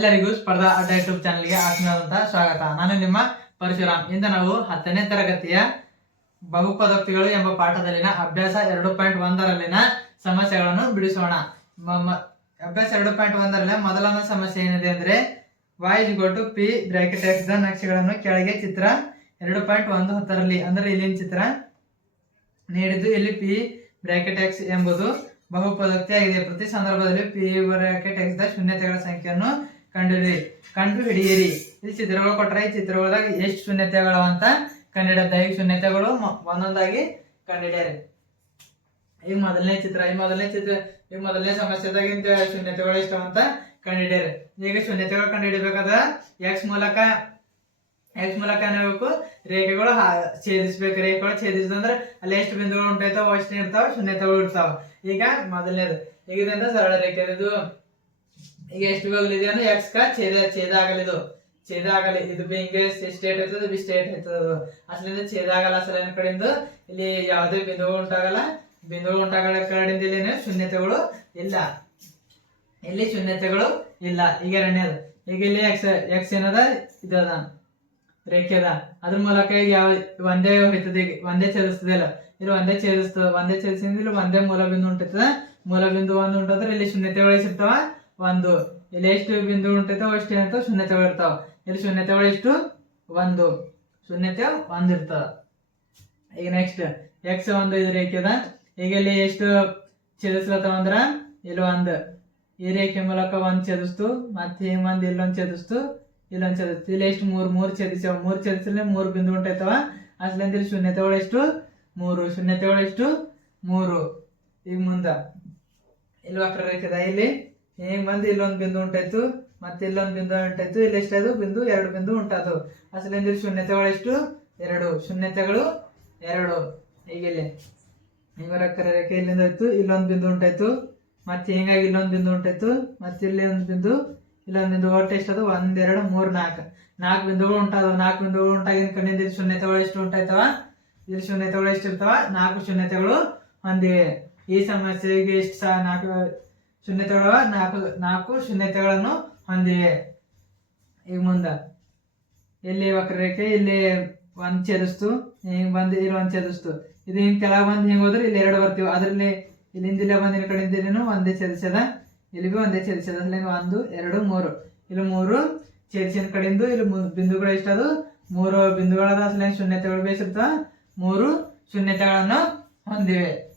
ಎಲ್ಲರಿಗೂ ಸ್ಪರ್ಧಾ ಅಡ್ಡ ಯೂಟ್ಯೂಬ್ ಚಾನಲ್ಗೆ ಆತ್ಮೀಯವಾದಂತಹ ಸ್ವಾಗತ. ನಾನು ನಿಮ್ಮ ಪರಶುರಾಮ್. ಇಂದ ನಾವು ಹತ್ತನೇ ತರಗತಿಯ ಬಹುಪದೋಕ್ತಿಗಳು ಎಂಬ ಪಾಠದಲ್ಲಿನ ಅಭ್ಯಾಸ ಎರಡು ಪಾಯಿಂಟ್ ಒಂದರಲ್ಲಿನ ಸಮಸ್ಯೆಗಳನ್ನು ಬಿಡಿಸೋಣ. ಅಭ್ಯಾಸ ಎರಡು ಪಾಯಿಂಟ್ ಒಂದರಲ್ಲಿ ಮೊದಲನೇ ಸಮಸ್ಯೆ ಏನಿದೆ ಅಂದ್ರೆ y's to p bracket x the ನಕ್ಷೆಗಳನ್ನು ಕೆಳಗೆ ಚಿತ್ರ ಎರಡು ಪಾಯಿಂಟ್ ಒಂದು ಹತ್ತರಲ್ಲಿ, ಅಂದ್ರೆ ಇಲ್ಲಿನ ಚಿತ್ರ ನೀಡಿದ್ದು ಇಲ್ಲಿ ಪಿ ಬ್ರಾಕೆಟ್ ಎಕ್ಸ್ ಎಂಬುದು ಬಹುಪದೋಕ್ತಿಯಾಗಿದೆ. ಪ್ರತಿ ಸಂದರ್ಭದಲ್ಲಿ ಪಿ ಬ್ರಾಕೆಟ್ ಎಕ್ಸ್ ದ ಶೂನ್ಯತೆಗಳ ಸಂಖ್ಯೆಯನ್ನು ಕಂಡುಹಿಡಿ ಕಂಡು ಹಿಡಿಯಿರಿ. ಇಲ್ಲಿ ಚಿತ್ರಗಳು ಕೊಟ್ಟರೆ ಈ ಚಿತ್ರಗಳದಾಗ ಎಷ್ಟು ಶೂನ್ಯತೆಗಳು ಅಂತ ಕಂಡಿಡ ದೈಹಿಕ ಶೂನ್ಯತೆಗಳು ಒಂದೊಂದಾಗಿ ಕಂಡಿಡ್ಯಾರೆ. ಈಗ ಮೊದಲನೇ ಚಿತ್ರ, ಈ ಮೊದಲನೇ ಚಿತ್ರ ಈಗ ಮೊದಲನೇ ಸಮಸ್ಯೆದಾಗಿಂತ ಶೂನ್ಯತೆಗಳು ಎಷ್ಟು ಅಂತ ಕಂಡಿಡಿಯರಿ. ಈಗ ಶೂನ್ಯತೆಗಳು ಕಂಡುಹಿಡಬೇಕಾದ ಎಕ್ಸ್ ಮೂಲಕ ಎಕ್ಸ್ ಮೂಲಕ ಏನಾಗಬೇಕು ರೇಖೆಗಳು ಛೇದಿಸ್ಬೇಕು. ರೇಖೆಗಳು ಛೇದಿಸಿದಂದ್ರೆ ಅಲ್ಲಿ ಎಷ್ಟು ಬಿಂದುಗಳು ಉಂಟಾಯ್ತಾವ ಅಷ್ಟು ಇರ್ತಾವ ಶೂನ್ಯತೆಗಳು ಇರ್ತಾವ. ಈಗ ಮೊದಲನೇದು. ಈಗ ಸರಳ ರೇಖೆ ಇದು ಈಗ ಎಷ್ಟು ಹೋಗಲಿದೆ ಅಂದ್ರೆ ಎಕ್ಸ್ ಕ ಛೇದ ಛೇದ ಆಗಲಿದು ಛೇದ ಆಗಲಿ. ಇದು ಬಿ ಹಿಂಗೆ ಸ್ಟೇಟ್ ಆಯ್ತದ, ಬಿ ಸ್ಟೇಟ್ ಆಯ್ತದ ಅಸಲಿಂದ ಛೇದ ಆಗಲ್ಲ ಅಸಲಿನ ಕಡೆಯಿಂದ? ಇಲ್ಲಿ ಯಾವುದೇ ಬಿಂದುಗಳು ಉಂಟಾಗಲ್ಲ. ಬಿಂದುಗಳು ಉಂಟಾಗಲ್ಲ ಕಡೆಯಿಂದ ಇಲ್ಲಿ ಶೂನ್ಯತೆಗಳು ಇಲ್ಲ. ಇಲ್ಲಿ ಶೂನ್ಯತೆಗಳು ಇಲ್ಲ. ಈಗ ಎರಡನೇದು. ಈಗ ಇಲ್ಲಿ ಎಕ್ಸ್ ಎಕ್ಸ್ ಏನದ? ಇದದ. ರೇಖೆದ. ಅದ ಅದ್ರ ಮೂಲಕ ಈಗ ಯಾವ ಒಂದೇ ಹೋಯ್ತದೆ ಈಗ. ಒಂದೇ ಛೇದಿಸ್ತದೆ ಅಲ್ಲ. ಇಲ್ಲಿ ಒಂದೇ ಛೇದಿಸ್ತದ ಒಂದೇ ಛೇದಿಸಿದ್ರೆ ಇಲ್ಲಿ ಒಂದೇ ಮೂಲ ಬಿಂದು ಉಂಟದ ಮೂಲ ಬಿಂದು ಒಂದು ಉಂಟಂದ್ರೆ ಇಲ್ಲಿ ಶೂನ್ಯತೆಗಳು ಎಷ್ಟಿರ್ತಾವ ಒಂದು. ಇಲ್ಲಿ ಎಷ್ಟು ಬಿಂದು ಉಂಟೈತೋ ಅಷ್ಟು ಏನಿರ್ತಾವ ಶೂನ್ಯತೆಗಳು ಇರ್ತಾವ. ಇಲ್ಲಿ ಶೂನ್ಯತೆಗಳು ಎಷ್ಟು? ಒಂದು. ಶೂನ್ಯತೆ ಒಂದು ಇರ್ತದ. ಈಗ ನೆಕ್ಸ್ಟ್ ಎಕ್ಸ್ ಒಂದು ಇದು ಅದ ಈಗ ಇಲ್ಲಿ ಎಷ್ಟು ಛೇದಿಸ್ಲತ್ತಾವ ಅಂದ್ರ? ಇಲ್ಲಿ ಒಂದು. ಈ ರೇಖೆ ಮೂಲಕ ಒಂದು ಛೇದಿಸ್ತು, ಮತ್ತೆ ಹಿಂಗೆ ಒಂದು ಇಲ್ಲೊಂದ್ ಛೇದಿಸ್ತು ಇಲ್ಲೊಂದ್ ಛೇದಿಸ್ತು. ಇಲ್ಲಿ ಎಷ್ಟು? ಮೂರು. ಮೂರು ಛೇದಿಸ್ಯಾವ. ಮೂರು ಛೇದಿಸಿದ್ರೆ ಮೂರು ಬಿಂದು ಉಂಟೈತವ. ಅಸ್ಲಿಂದ ಇಲ್ಲಿ ಶೂನ್ಯತೆಗಳು ಎಷ್ಟು? ಮೂರು. ಶೂನ್ಯತೆಗಳು ಎಷ್ಟು? ಮೂರು. ಈಗ ಮುಂದ. ಇಲ್ಲಿ ವಕ್ರ ರೇಖೆ ಅದ ಇಲ್ಲಿ ಹಿಂಗ್ ಬಂದು ಇಲ್ಲೊಂದು ಬಿಂದು ಉಂಟಾಯ್ತು ಮತ್ತೆ ಇಲ್ಲೊಂದು ಬಿಂದು ಉಂಟಾಯ್ತು ಇಲ್ಲಿ ಎಷ್ಟಾಯ್ತು ಬಿಂದು ಎರಡು ಬಿಂದು ಉಂಟಾದು ಅಸಲಿಂದ ಶೂನ್ಯತೆಗಳು ಎಷ್ಟು? ಎರಡು. ಶೂನ್ಯತೆಗಳು ಎರಡು. ಈಗ ಇಲ್ಲಿ. ಈಗ ವಕ್ರ ರೇಖೆ ಇಲ್ಲಿಂದ ಆಯ್ತು ಇಲ್ಲೊಂದ್ ಬಿಂದು ಉಂಟಾಯ್ತು ಮತ್ತೆ ಹಿಂಗಾಗಿ ಇಲ್ಲೊಂದು ಬಿಂದು ಉಂಟಾಯ್ತು ಮತ್ತೆ ಇಲ್ಲಿ ಒಂದು ಬಿಂದು, ಇಲ್ಲೊಂದು ಬಿಂದು. ಒಟ್ಟು ಎಷ್ಟದು? ಒಂದ್ ಎರಡು ಮೂರ್, ನಾಲ್ಕು. ನಾಲ್ಕು ಬಿಂದುಗಳು ಉಂಟಾದವು. ನಾಲ್ಕು ಬಿಂದುಗಳು ಉಂಟಾಗಿನ ಕಣ್ಣಿಂದ ಇಲ್ಲಿ ಶೂನ್ಯತೆಗಳು ಎಷ್ಟು ಉಂಟಾಯ್ತವ? ಇಲ್ಲಿ ಶೂನ್ಯತೆಗಳು ಇರ್ತಾವ ನಾಲ್ಕು ಶೂನ್ಯತೆಗಳು ಹೊಂದಿವೆ. ಈ ಸಮಸ್ಯೆಗೆ ಎಷ್ಟು ಸಹ ನಾಲ್ಕು ಶೂನ್ಯತೆಗಳು ನಾಲ್ಕು ನಾಲ್ಕು ಶೂನ್ಯತೆಗಳನ್ನು ಹೊಂದಿವೆ. ಈಗ ಮುಂದ. ಇಲ್ಲಿ ವಕ್ರರೇಖೆ, ಇಲ್ಲಿ ಒಂದು ಛೇದಿಸ್ತು ಹಿಂಗೆ ಬಂದು, ಇಲ್ಲಿ ಒಂದು ಛೇದಿಸ್ತು. ಇದು ಹಿಂಗ್ ಕೆಳಗೆ ಬಂದು, ಹಿಂಗೆ ಹೋದ್ರೆ ಇಲ್ಲಿ ಎರಡು ಬರ್ತೀವಿ. ಅದರಲ್ಲಿ ಇಲ್ಲಿಂದ ಇಲ್ಲೇ ಕಡೆಯಿಂದ ಇಲ್ಲಿನೂ ಒಂದೇ ಛೇದಿಸದ ಇಲ್ಲಿ ಭೀ ಒಂದೇ ಛೇದಿಸದ ಅಂದ್ರೆ ಒಂದು, ಎರಡು, ಮೂರು. ಇಲ್ಲಿ ಮೂರು ಛೇದಿಸಿದ ಕಡೆಯಿಂದ, ಇಲ್ಲಿ ಬಿಂದುಗಳು ಎಷ್ಟದು? ಮೂರು ಬಿಂದುಗಳದ ಅಸಲೇನು ಶೂನ್ಯತೆಗಳು ಬೇಸಿರ್ತಾವ. ಮೂರು ಶೂನ್ಯತೆಗಳನ್ನು ಹೊಂದಿವೆ.